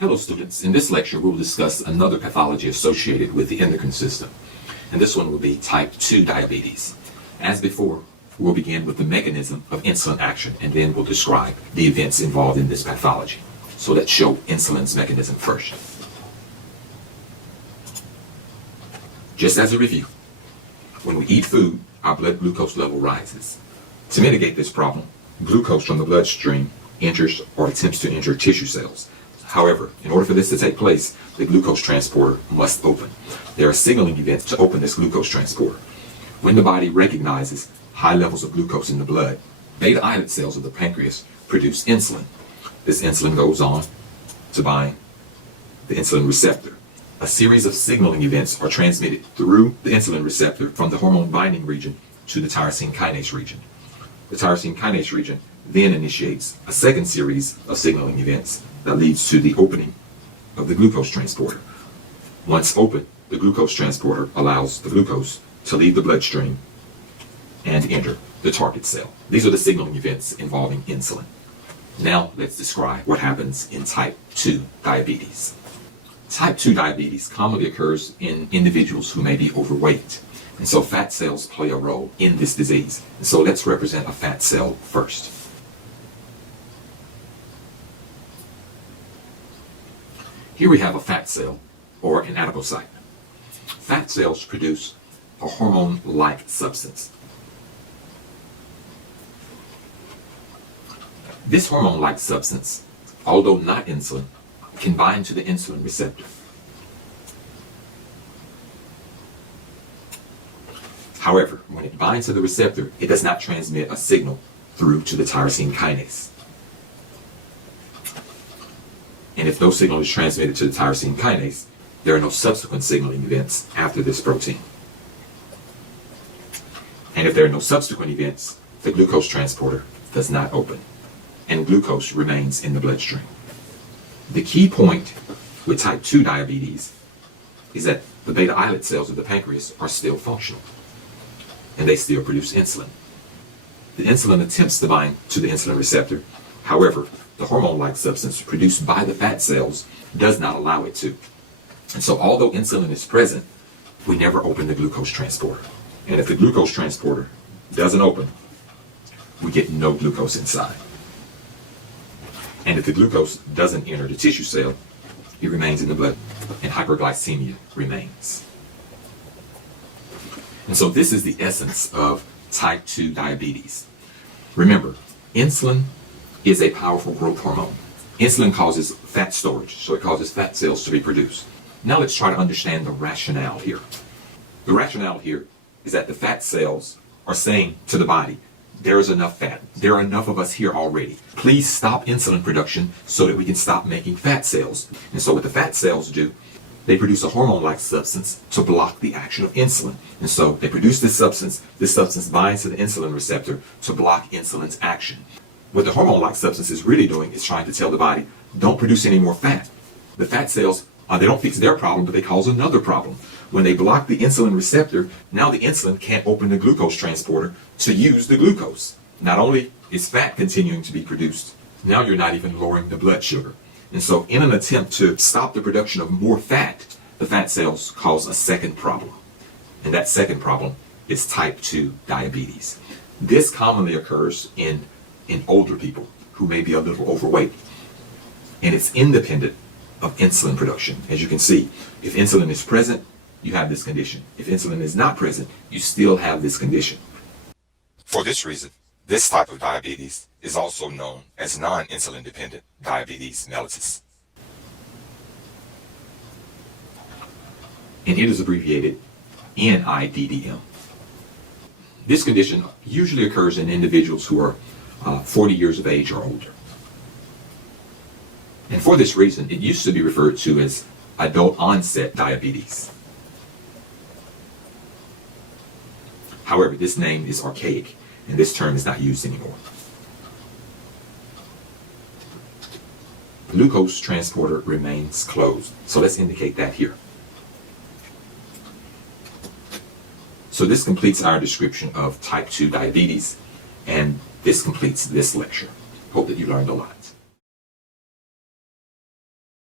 Hello students, in this lecture we will discuss another pathology associated with the endocrine system, and this one will be type 2 diabetes. As before, we'll begin with the mechanism of insulin action and then we'll describe the events involved in this pathology. So let's show insulin's mechanism first. Just as a review, when we eat food, our blood glucose level rises. To mitigate this problem, glucose from the bloodstream enters or attempts to enter tissue cells. However, in order for this to take place, the glucose transporter must open. There are signaling events to open this glucose transporter. When the body recognizes high levels of glucose in the blood, beta islet cells of the pancreas produce insulin. This insulin goes on to bind the insulin receptor. A series of signaling events are transmitted through the insulin receptor from the hormone binding region to the tyrosine kinase region. The tyrosine kinase region then initiates a second series of signaling events that leads to the opening of the glucose transporter. Once open, the glucose transporter allows the glucose to leave the bloodstream and enter the target cell. These are the signaling events involving insulin. Now let's describe what happens in type 2 diabetes. Type 2 diabetes commonly occurs in individuals who may be overweight, and so fat cells play a role in this disease. And so let's represent a fat cell first. Here we have a fat cell, or an adipocyte. Fat cells produce a hormone-like substance. This hormone-like substance, although not insulin, can bind to the insulin receptor. However, when it binds to the receptor, it does not transmit a signal through to the tyrosine kinase. And if no signal is transmitted to the tyrosine kinase, there are no subsequent signaling events after this protein. And if there are no subsequent events, the glucose transporter does not open, and glucose remains in the bloodstream. The key point with type 2 diabetes is that the beta islet cells of the pancreas are still functional, and they still produce insulin. The insulin attempts to bind to the insulin receptor. However, the hormone-like substance produced by the fat cells does not allow it to. And so although insulin is present, we never open the glucose transporter. And if the glucose transporter doesn't open, we get no glucose inside. And if the glucose doesn't enter the tissue cell, it remains in the blood, and hyperglycemia remains. And so this is the essence of type 2 diabetes. Remember, insulin is a powerful growth hormone. Insulin causes fat storage, so it causes fat cells to be produced. Now let's try to understand the rationale here. The rationale here is that the fat cells are saying to the body, there is enough fat. There are enough of us here already. Please stop insulin production so that we can stop making fat cells. And so what the fat cells do, they produce a hormone-like substance to block the action of insulin. And so they produce this substance binds to the insulin receptor to block insulin's action. What the hormone-like substance is really doing is trying to tell the body, don't produce any more fat. The fat cells, they don't fix their problem, but they cause another problem. When they block the insulin receptor, now the insulin can't open the glucose transporter to use the glucose. Not only is fat continuing to be produced, now you're not even lowering the blood sugar. And so in an attempt to stop the production of more fat, the fat cells cause a second problem. And that second problem is type 2 diabetes. This commonly occurs in older people who may be a little overweight. And it's independent of insulin production. As you can see, if insulin is present, you have this condition. If insulin is not present, you still have this condition. For this reason, this type of diabetes is also known as non-insulin dependent diabetes mellitus. And it is abbreviated NIDDM. This condition usually occurs in individuals who are 40 years of age or older. And for this reason, it used to be referred to as adult onset diabetes. However, this name is archaic, and this term is not used anymore. Glucose transporter remains closed. So let's indicate that here. So this completes our description of type 2 diabetes, and this completes this lecture. Hope that you learned a lot.